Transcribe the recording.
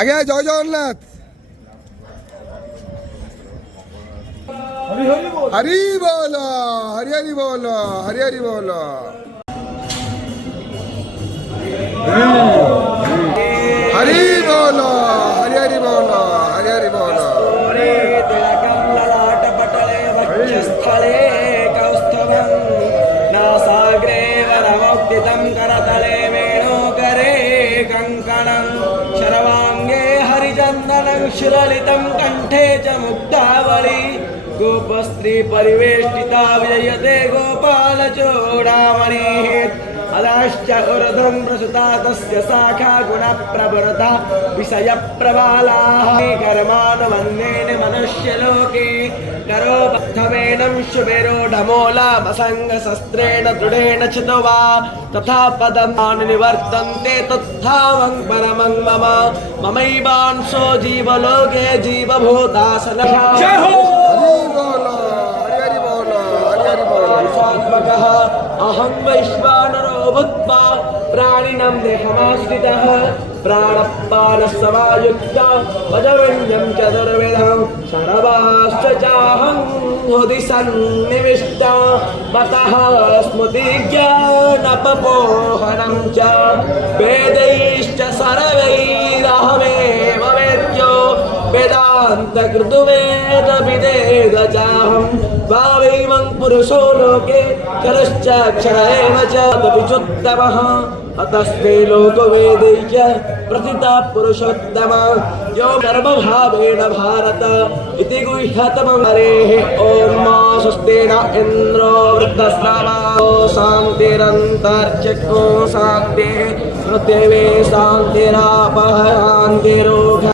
আগে জয় জগন্নাথ। হরি বল, হরি হরি বল, হরি হরি বল। হরি বল, হরি হরি বল, হরি হরি বল। स्थले कौस्तभं नासाग्रे वरमुक्तितं करतले वेणुकरे कङ्कणं शर्वाङ्गे हरिचन्दनं शिरलितं कण्ठे च मुक्तावली गोपस्त्री परिवेष्टिता विजयते गोपालचूडामणिः अदाश्च ऊर्ध्वं प्रसुता तस्य शाखा गुणप्रवृता विषयप्रबालाः कर्मानुबन्धेन मनुष्यलोके करोबद्धमेनं शुभेरोढमूलामसङ्गशस्त्रेण दृढेन चितो वा तथा पदमानि निवर्तन्ते तत्थावं परमं मम ममैवांशो जीवलोके जीवभूतासनः अहं वैश्वानरो भूत्वा प्राणिनं देहमाश्रितः प्राणपानसमायुक्ता पदवृन्दं चतुर्विधं सर्वाश्च चाहं हृदि सन्निविष्टा मतः स्मृतिज्ञानपपोहनं च वेदैश्च सर्वैरहमेव वेद्यो वेदान्तकृतुवेदविदेद चाहं भावैवं पुरुषो लोके क्षरश्चाक्षर एव च तदुच्युत्तमः अतस्ते लोकवेदैश्च प्रथितः पुरुषोत्तम यो सर्वभावेन भारत इति गुह्यतमं हरेः। ॐ मा स्वस्तेन इन्द्रो वृद्धस्रवो शान्तिरन्तरिक्षको शान्तिः पृथिवी शान्तिरापः शान्तिरोग